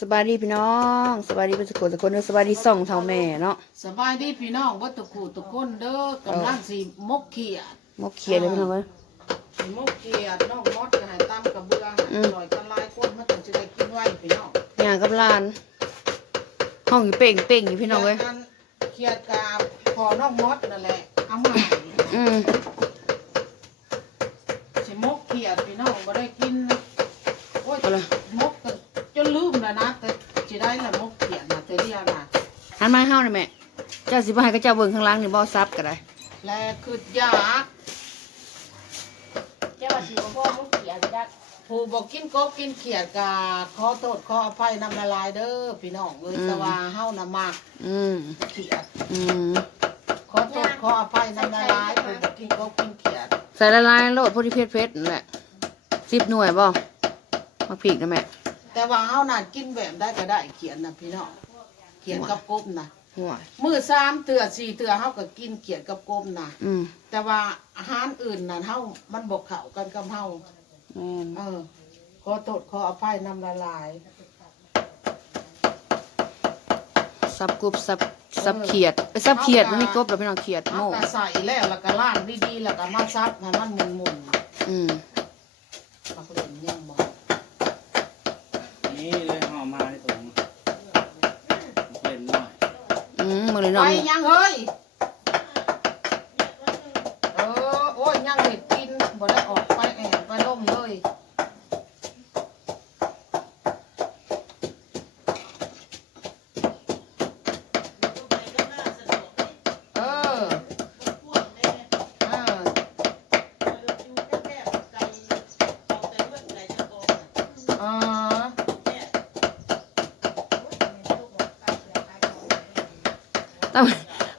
สบายดีพี่น้องสบายดีเป็นสกุลสกุลเด้อสบายดีส่องเท่าแม่เนาะสบายดีพี่น้องวัดตะกูตะก้นเด้อกำลังสิมกเขียดมกเขียดเลยพี่น้องเว้ยสิมกเขียดน้องมดก็ให้ตามกระเบื้องอืมลอยกันหลายคนมันถึงจะได้กินไว้พี่น้องย่างกับหลานห้องอยู่เป่งเป่งอยู่พี่น้องเว้ยเขียดกาพอน้องมดนั่นแหละเอามาให้อืมสิมกเขียดพี่น้องบ่ได้กินโอ้ย เอาเลย มกก็จนลืมแล้วนะแต่สิได้ ละมกเขียดนะแต่เรียกนะหันมาให้เฮาหน่อยแม่ เจ้าสิบ่ให้กับเจ้าเบิ่งข้างหล่างนี่บ่ซับก็ได้ และคือยากเจ้าว่าสิบ่พ่อมุกเขียนจักผู้บอกกินกบกินเขียดกาขอโทษขออภัยนำละลายเด้อพี่น้องเอ้ยแต่ว่าเฮานะมากอืมเขียดอืมขอโทษขออภัยนำละลายผู้บอกกินกบกินเขียดใส่ละลายโลดพอดีเพชรเพชรนั่นแหละ10หน่วยบ่มาพริกนะแม่ แต่ว่าเฮาน่ะกินแบบได้ก็ได้เขียดนะพี่น้องเขียดกับกบนะหัวมื้อสามเตือสี่เตือเฮาก็กินเขียดกับกบนะอืมแต่ว่าอาหารอื่นน่ะเฮามันบ่เข้ากันกับเฮาแม่นเออขอโทษขออภัยนำละลายซับกรุบซับซับเขียดไปซับเขียดมันมีกบแล้วพี่น้องเขียดเฮาโม่ก็ใส่แล้วแล้วก็ล้างดีๆแล้วก็มาซับให้มันหมุนๆอืมมั Nói.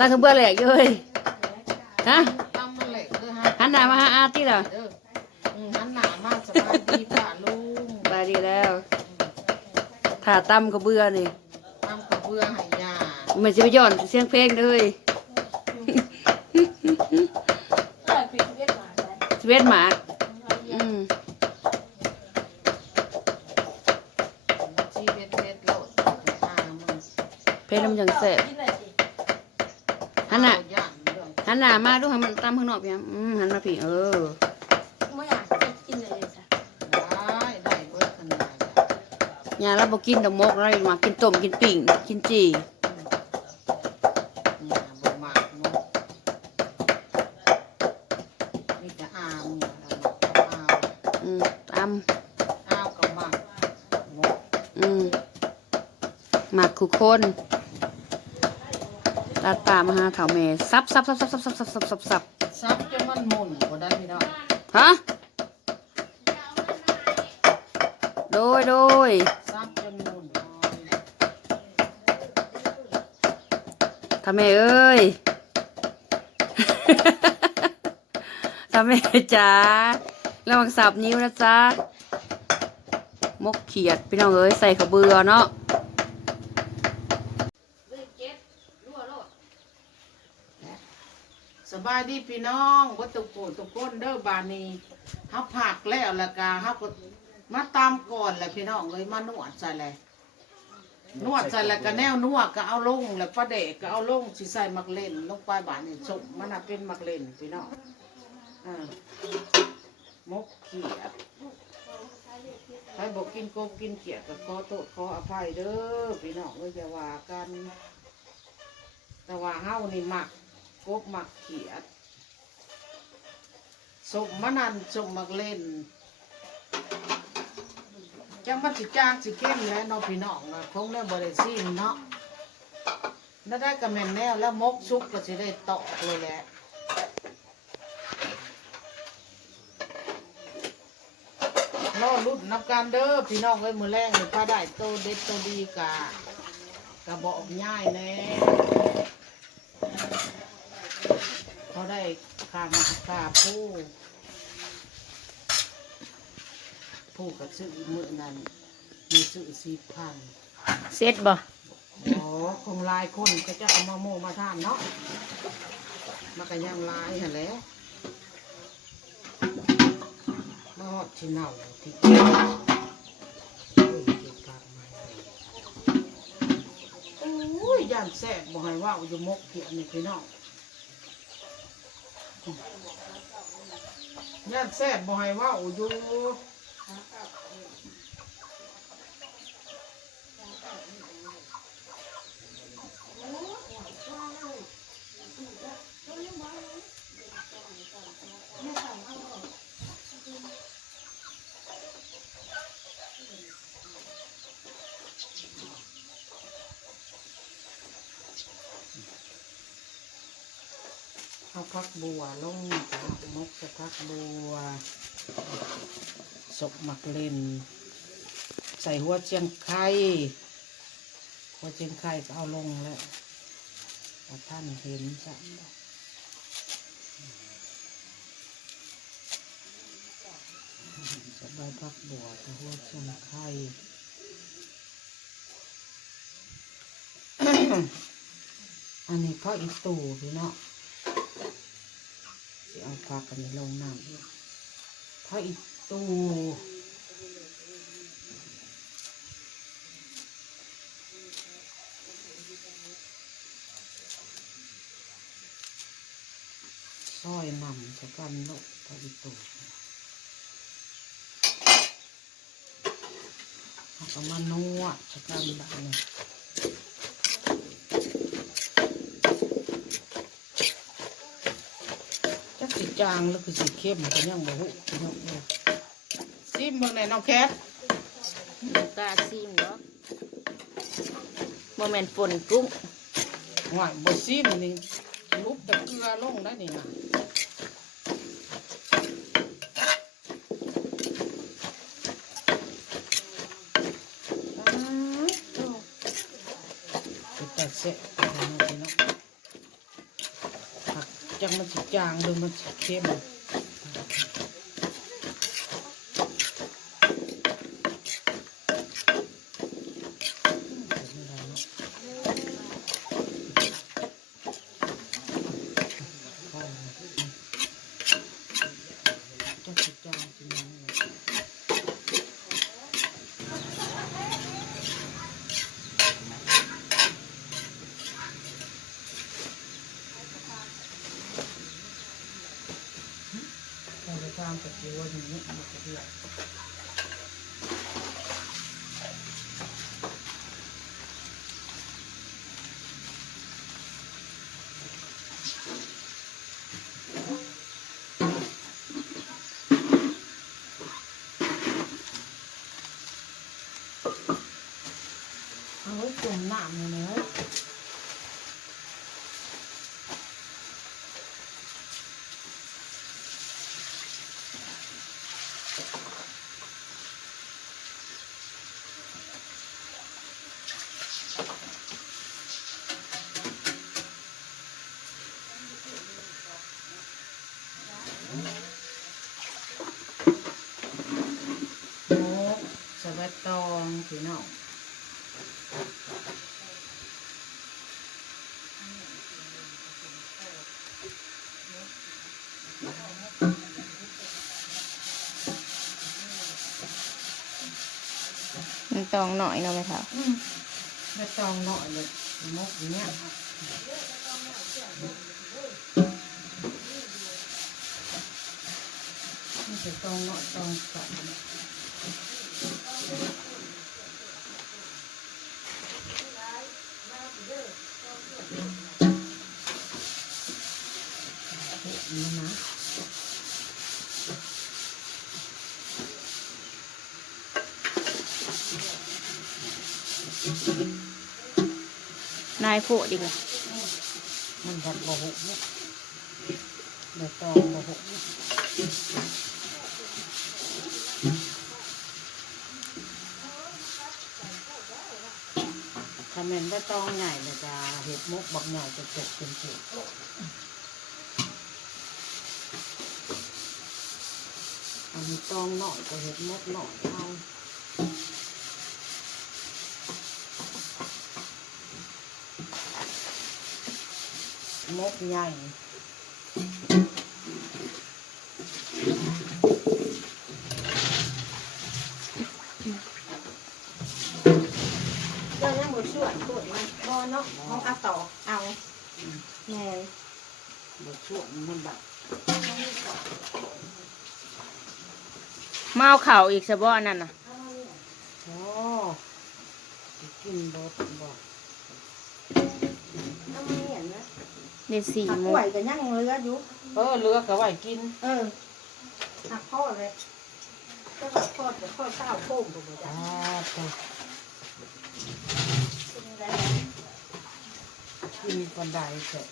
ตั้งกระเบื้องแหลกอยู่เฮ้ยฮะตำมันเหล็กเด้อฮะหันหน้ามาหาอาติล่ะเด้ออืมหันหน้ามาสบายดีป่ะลุงบายดีแล้วถ้าตั้มกระเบื้องนี่ตำกระเบื้องให้ยามันจะไปย้อนเสียงเพลงเด้อเฮ้ยเออคือเวียดนามได้สเวทหมากอืมชีเวทเวทโลดอ่ามึงเพลงน้ำจังแสบ กินเลยสิ หันหน้าเอาย่างเรื่องหันหน้ามาดูให้มันตั้มข้างนอกเพียงอืมหันมาพี่เออบ่อยากกินเลยจ้ะได้ได้เบิดขนาดยาเราบอกกินดอกมกเรามากินต้มกินปิ่งกินจีนี่นะบ่มากเนาะมีแต่อามเนี่ยเราอาวอืมตั้มอาวกับมากเนาะอืมหมักคุคน ตาตามาหาเถาแม่ซับซับซับซับซับซับซับซับซับซับซับจนมันหมุนบ่ได้พี่น้องฮะโดยโดยซับจนหมุนทำแม่เอ้ยทำแม่จ๋าระวังสับนิ้วนะจ๊ะมกเขียดพี่น้องเอ้ยใส่ขาวเบือเนาะ สบาย ดีพี่น้องวัตถุโกตุกคนเด้อบานนี้เฮาผักแล้วล้วก็เฮาก็มาตามก่อนแหละพี่น้องเอ้ยมานวดใส่เลยนวดใส่แล้วก็แนวนวดก็เอาลงแล้วประเดกก็เอาลงสิใส่มักเล่นลงไปบานนี่สมมันน่ะเป็นมักเล่นพี่น้องอ่ามกเขียดใครบอกกินโกบกินเขียดก็ขอโทษขออภัยเด้อพี่น้องเอ้ยจะว่ากัน แต่ว่าเฮานี่มักกบมักเขียด สมมันนั่นสมมักเล่นจังมันสิจางสิเข้มแล้วเนาะพี่น้องอะคงได้บริสินเนาะน่าได้กระแมนแนวแล้วมกซุกก็สิได้ตอกเลยแหละรอรุ่นนับการเด้อพี่น้องเอ้ยมือแรงนี่พาได้โตเด็ดโตดีกะกะบอกง่ายแน่เขาได้ ค่ามาค่าผู้ผู้ก็ซื้อมือนั้นมีซื้อสี่พันเซ็ตบ่อ๋อคงหลายคนก็จะเอามาโมมาทานเนาะมันก็ยังหลายหั่นแหละมาฮอดที่เน่าที่เก็บเอ้ยเก็บกลับมาานแซ่บบ่ให้เว่าอยู่มกเขียนนี่พี่น้อง ย่านแซ่บบ่ให้ว่าอยู่ เอาพักบัวลงจ้ะมกจะพักบัวสกมักเลนใส่หัวเจียงไข่หัวเจียงไข่ก็เอาลงแล้วท่านเห็นจ้ะสบายพักบัวกับหัวเจียงไข่อันนี้พ่ออีตู่พี่เนาะ เอาปลากันนี้ลงน้ำด้วยพระอิตูซอยนำสกันโลกพระอิตูเอามานวดสกันแบบนี้ จางแล้วคือสีเข้มก็ยังบ่ฮู้พี่น้องเอ้ยซิมเบิ่งในน้องแคทบ่กล้าซิมเนาะบ่แม่นป่นกุ้งหวายบ่ซิมนี่ลุบแต่เกลือลงได้นี่นะเป็นแต่เสะพี่น้องพี่น้องผัก จังมันสิจางหรือมันสิเข้ม จักสิจางสิยังเนี่ย เราจะตามกับตัวอย่างนี้มันจะเดือดเอาไว้จุ่มน้ำเลยนะ โมกสวัสดตองพี่น้องมันต้องหน่อยเนาะแม่เฒ่าไม่ต้องหน่อยเลยมกอย่างเนี้ยนี่จะต้องหน่อย ต้องใส่นี่นะนายโพดดีกว่ามันผัดบะหุเนี่ยไม่ต้องบะหุ ถ้าแมันไม่ต้องใหญ่เลยจะเห็ดมุกบักใหญ่จะเป็นจุดอันนี้ต้องหน่อยก็เห็ดมุกหน่อยเอามกใหญ่ เจ้ายังบ่ชวนพูดมัน บ่เนาะเอาเอาต่อเอาแม่บทช่วงมันแบบมาเอาข้าวอีกซะบ่อันนั่นน่ะโอ้กินบดบอกเอามาเห็นนะได้สี่ผักโมกงล้วยก็ยังเหลืออยู่เออเลือกก็ไว้กิน เออหักพ่อเลยก็หักพ่อแต่พ่อเศร้าโค้งถูกไหมจ๊ะอ่าตัว เป็นไร กินกันได้เสร็จ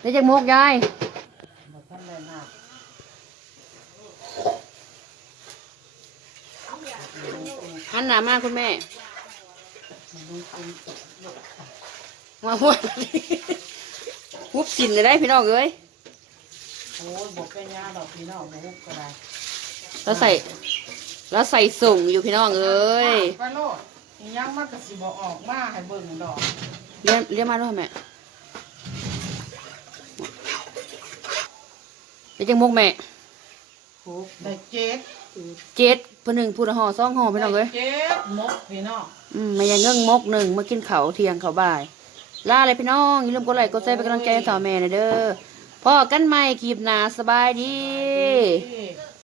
ได้จากมกยายท่านเลยนะหันหนามากคุณแม่มันดูกินมาหั วฮุบสินได้พี่น้องเอ้ยโอ้ยบอกเป็นยาดอกพี่น้องมาฮุบก็ได้แล้วใส่ แล้วใส่ส่งอยู่พี่น้องเอ้ยไปโลดอีหยังมันก็สิบอกออกมาให้เบิ่งดอกเรียนเรียนมาด้วยแม่ได้จากมกแม่ฮุบได้เจ็ดเจ็ดเพื่นหนึ่งพูดห่อสองห่อพี่น้องเอ้ยได้เจ็ดมกพี่น้องอืมไม่ยังเงื่งมกหนึ่งมากินเขาวเที่ยงเขาวบ่าย ลาเลยพี่น้องอย่าลืมกดไลค์กดแชร์เป็นกำลังใจให้สาวแม่หน่อยเด้อพ่อกันใหม่คลิปหน้าสบายดี